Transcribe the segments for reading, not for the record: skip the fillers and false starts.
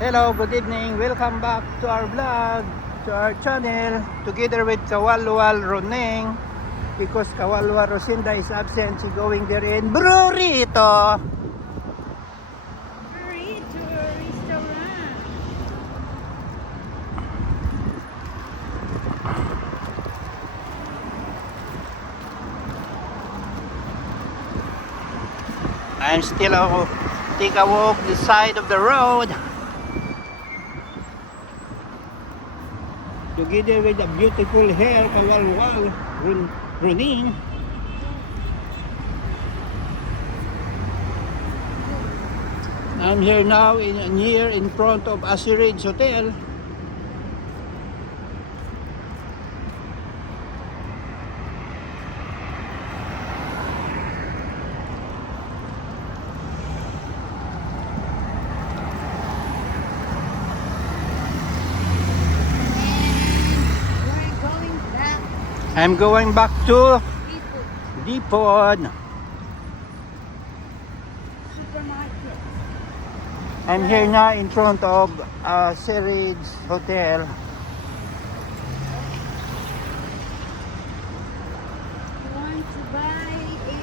Hello, good evening. Welcome back to our vlog, to our channel, together with Kawalwal Roneng. Because Kawalwal Rosinda is absent, she going there in Burrito. Burrito restaurant. I'm still take a walk the side of the road. Together with the beautiful hair, Kawalwal Roneng. I'm here now near in front of Asirage Hotel. We're going back I'm going back to People Dipon. Supermarket. I'm here now in front of Asirage Hotel. You want to buy a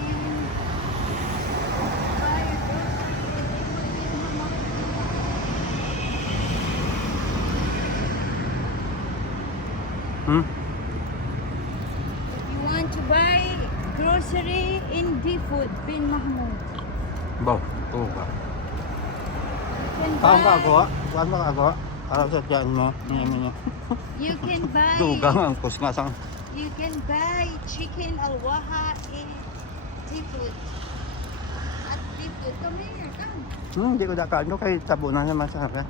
Hmm? You want to buy grocery in Food bin Mahmoud. Bo, tuga. You can Saan ka ako? buy, Saan ka ako? Para sa tiyan mo. you can buy, Tuga ang kus nga sang. you can buy chicken alwaha in Food. At Food, come here, come. Hindi ko dakaano kay tabunan naman sa harap.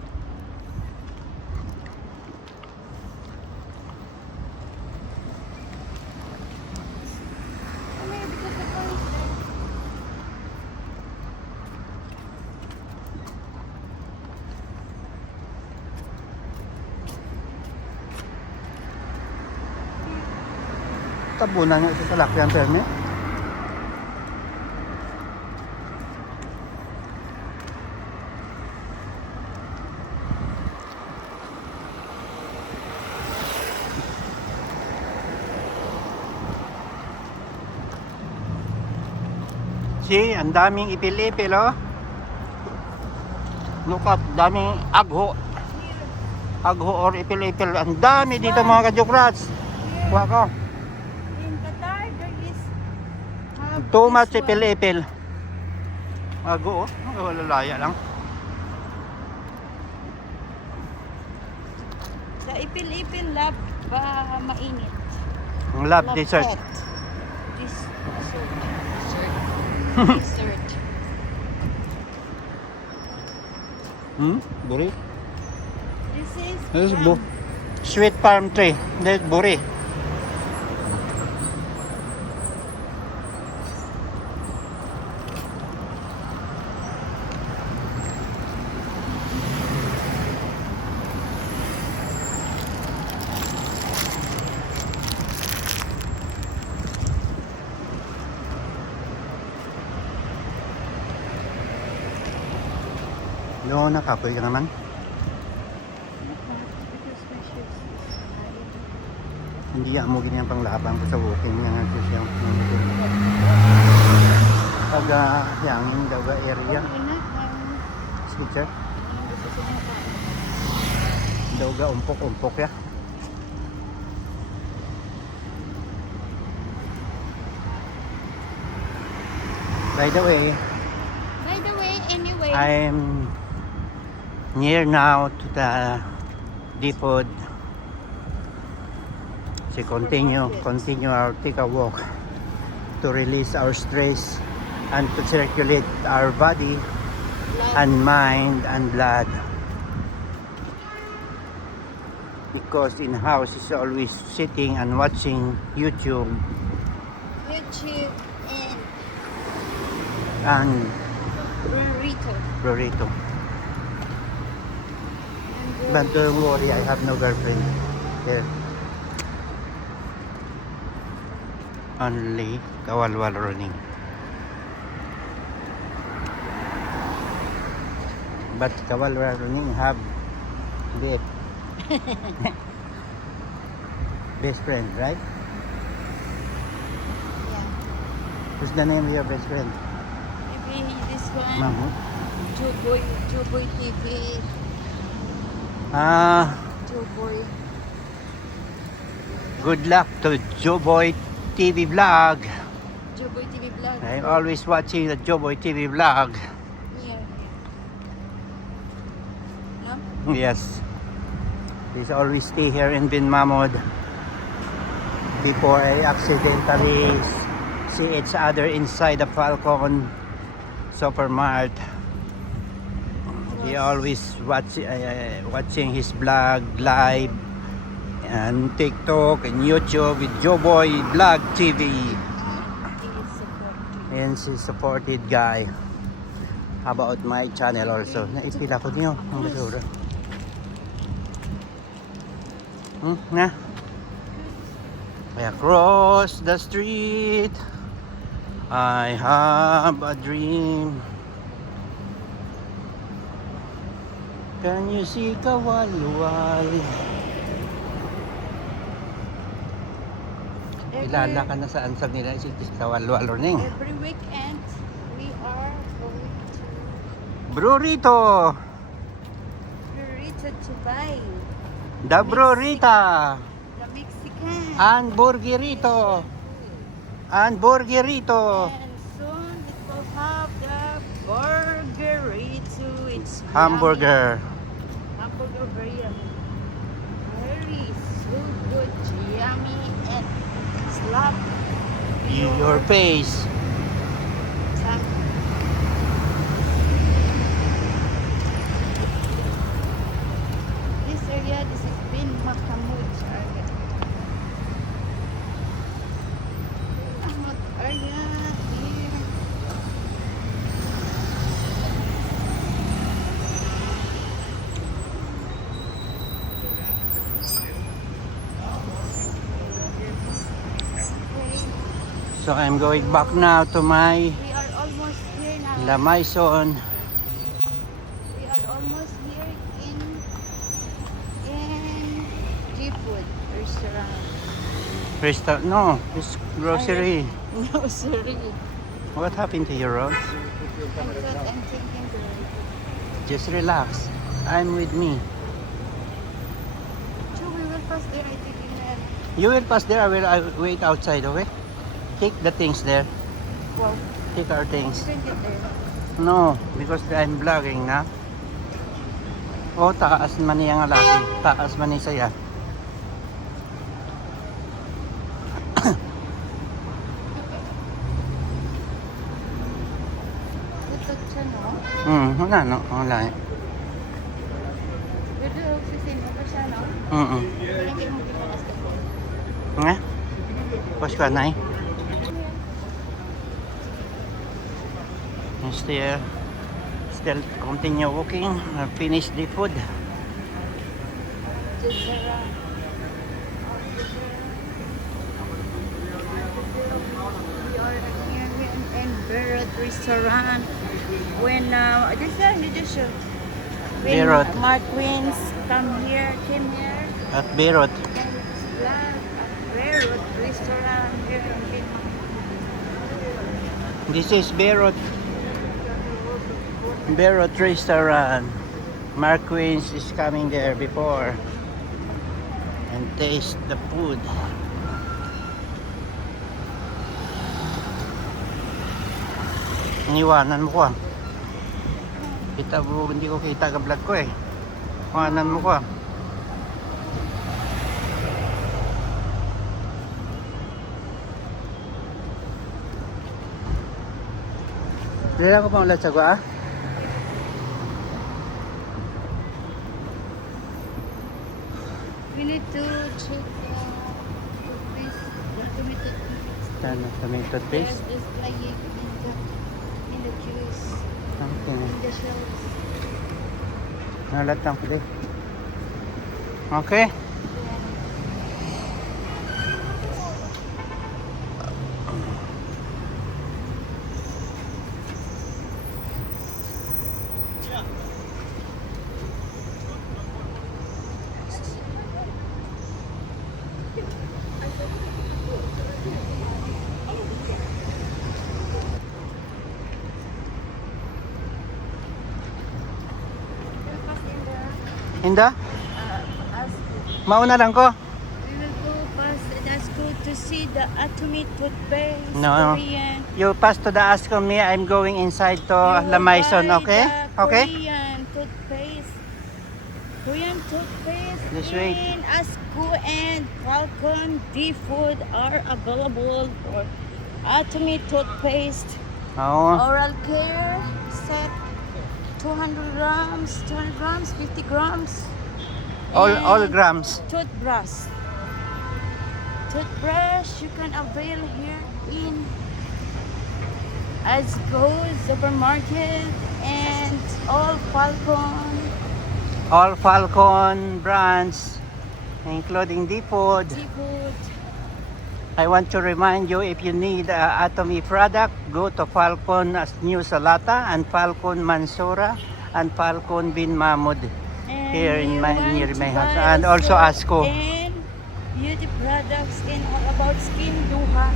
Come here because the car is there. Tabunan nga sa salakyan perme. See, ang daming ipil-ipil, oh. Look at, daming agho. Agho or ipil-ipil. Ang dami dito mga kajukrats. Kuha ko. In Qatar, there is Too much this one. ipil-ipil. Agho, oh. Wala laya lang. Sa ipil-ipil lab, mainit. Ang love dessert. This dessert. Dessert. Buri. This is This is from Sweet palm tree. This is buri. No, nakapoy ka naman. because my shoes is Hindi mo ganyan pang labang ko sa walking nga nga siya. Pag yang daga area. Switcher. Daga umpok-umpok ya. By the way, anyway, I'm near now to the depot. So continue our take a walk to release our stress and to circulate our body and mind and blood. Because in house is always sitting and watching YouTube YouTube and burrito. burrito. But don't worry, I have no girlfriend there. Only Kawalwal Roneng. But Kawalwal Roneng have Hindi. Best friend, right? Yeah. What's the name of your best friend? Maybe this one. Mahmoud. Joboy TV. Ah, Joboy. good luck to Joboy TV vlog. Joboy TV vlog. I'm always watching the Joboy TV vlog. Here. No? Yes. He's always stay here in Bin Mahmoud. Before I accidentally see each other inside the Falcon Supermart. He always watching his vlog live and TikTok and YouTube with Joboy Vlog TV. He is supporting. And he's supported guy. How about my channel also? Naipila ko niyo ang basura. Na? I across the street, I have a dream. Can you see Kawalwal? Kilala ka na sa ansag nila si Kawalwal Ning. Every weekend, we are going to Brurito! Burrito to buy The Brurita! the Mexican. Hamburgerito! Hamburgerito! And soon it will have the burgerito. It's Hamburger. yummy. Hamburger very yummy. Very so good, yummy and slap Your face. tongue. This area, this is Bin Mahmoud area. Mahmoud area here. Okay, So I'm going back now to my we are almost here now. La Maison. We are almost here in G-Food restaurant. No, it's grocery. No, sorry. What happened to your road? I thought I'm thinking the Just relax. I'm with me. so we will pass there, I think, You will pass there. I wait outside, okay? Take the things there. well, Take our we things. can get there. No, because I'm vlogging na. Oh, taas man niya nga laki. Taas man niya saya. Ito siya, no? Wala no. Wala. Pwede oxygen pa siya, no? Mm. Parang kayo mo pipalas ka po. Nga? Pas ka na Still continue walking. Finish the food. Jezera. We are here in Barrett restaurant. When Barrett. Mark Queens came here. At Beirut. And it's black at Barrett restaurant here in Denmark. This is Beirut. Beirut restaurant. Mark Queens is coming there before and taste the food. Iniwanan mo ko ah. Kita mo, hindi ko kita ka vlog ko eh. Iwanan mo ko ah. Dila ko pang ulat sa ah. We need to check the tomato paste. Tomato There's paste. this playing in the juice, Okay. in the shells. Nalat lang pala. Okay. Hinda? Asco. Mauna lang ko. We will go past Asco to see the Atomy toothpaste. No. Korean. You pass to the Asco, me, I'm going inside to You Lamaison, buy okay? the Okay? Korean toothpaste. Korean toothpaste Just wait. in Asco and Falcon D-Food are available for Atomy toothpaste. Oo. Oral care set 200 grams, 50 grams. All And grams. Toothbrush. Toothbrush you can avail here in Asco supermarket and all Falcon. All Falcon brands, including D-Food. Seafood. I want to remind you, if you need Atomy product, go to Falcon as New Salata and Falcon Mansura and Falcon Bin Mahmud And here in you my want near to my house, buy and also Asco. And beauty products in all about skin duha.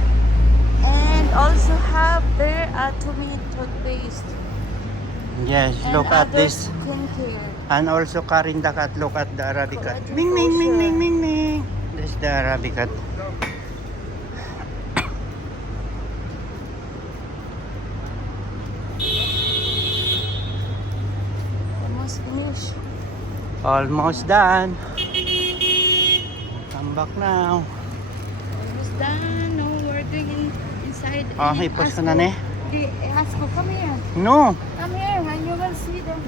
And also have their Atomy toothpaste. Yes, And look at other this. skincare. And also Karindakat, look at the Arabicat. Collagen Ming, ming, ming, Kosher. ming, ming, ming. This is the Arabicat. Almost finished. Almost done. Come back now. Almost done. No, we're going inside. Oh, in ipos ko Asco. na ni. Asco, come here. No, Come here and you will see them.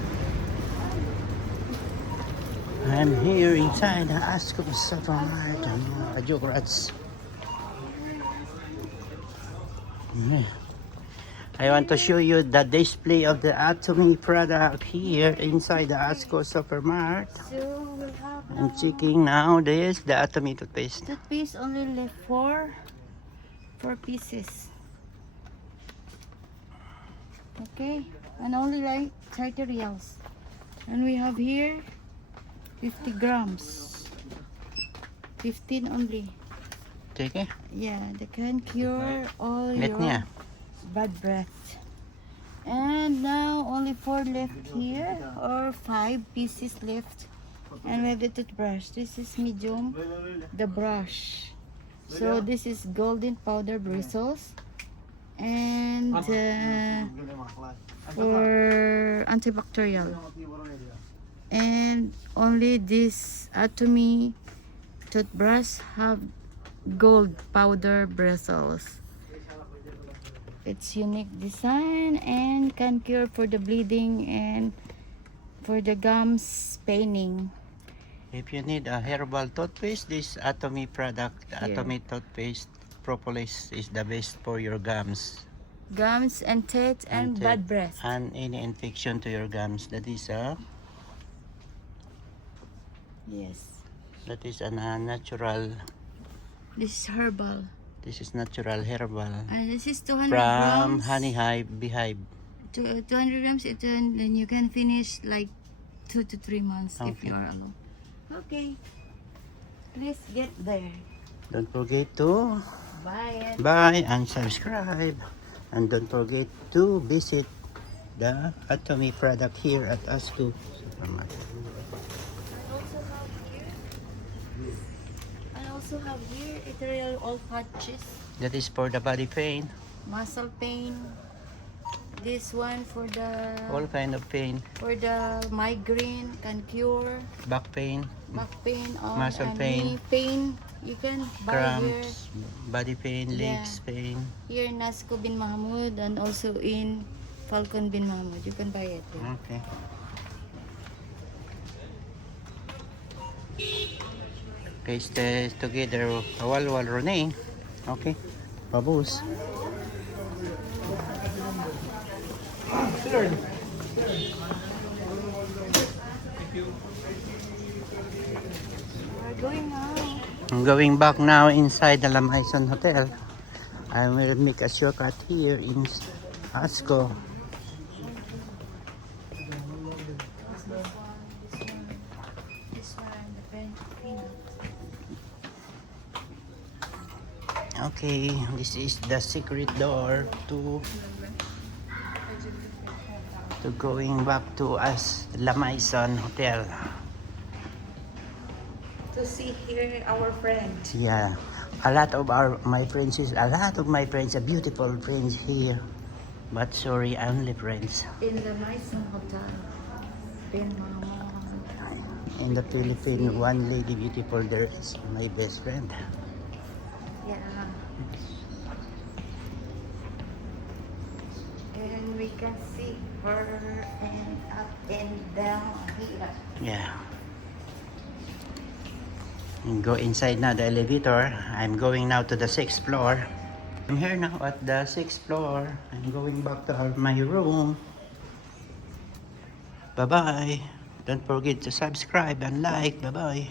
I'm here inside the Asco Supermarket. Ajokrats. I want to show you the display of the Atomy product here inside the Asco Supermarket. So we'll have I'm checking now this, the Atomy toothpaste. toothpaste only left four pieces. Okay, and only like 30 reals. And we have here 50 grams. 15 only. Sige, Yeah, they can cure all net your niya. bad breath. And now only 4 left here, or 5 pieces left. And we have the toothbrush. This is medium, the brush. So this is golden powder bristles. And for antibacterial. And only this Atomy toothbrush have gold powder bristles. It's unique design and can cure for the bleeding and for the gums paining. If you need a herbal toothpaste, this Atomy product, Here. Atomy toothpaste propolis is the best for your gums. Gums and teeth and teeth, bad breath. and any infection to your gums. That is a Yes. natural. This is herbal. This is natural herbal And this is 200 from grams. honey hive beehive. 200 grams, then you can finish like 2 to 3 months if Okay. you are alone. Okay. Please get there. Don't forget to Bye. buy and subscribe, and don't forget to visit the Atomy product here at Asco Supermarket. I also have here ethereal oil patches, That is for the body pain, muscle pain. This one for all kind of pain, the migraine, can cure back pain, back pain, or Muscle knee pain. You can buy here cramps, body pain, legs pain. here in Asco bin Mahmud and also in Falcon bin Mahmud. You can buy it there. Okay. Okay, stay together. Awal-wal running. Okay. Pabus. We're going now. I'm going back now inside the Lamaison Hotel. I will make a shortcut here in Asco. This one, the peanut. Okay, this is the secret door to going back to Lamaison Hotel. to see here our friend. Yeah, a lot of my friends are beautiful friends here. But sorry, only friends. In the nice hotel. In In the Philippines, one lady beautiful there is my best friend. yeah. And we can see her and up and down here. Yeah. And go inside now, the elevator. I'm going now to the 6th floor. I'm here now at the 6th floor. I'm going back to my room. Bye-bye. Don't forget to subscribe and like. Bye-bye.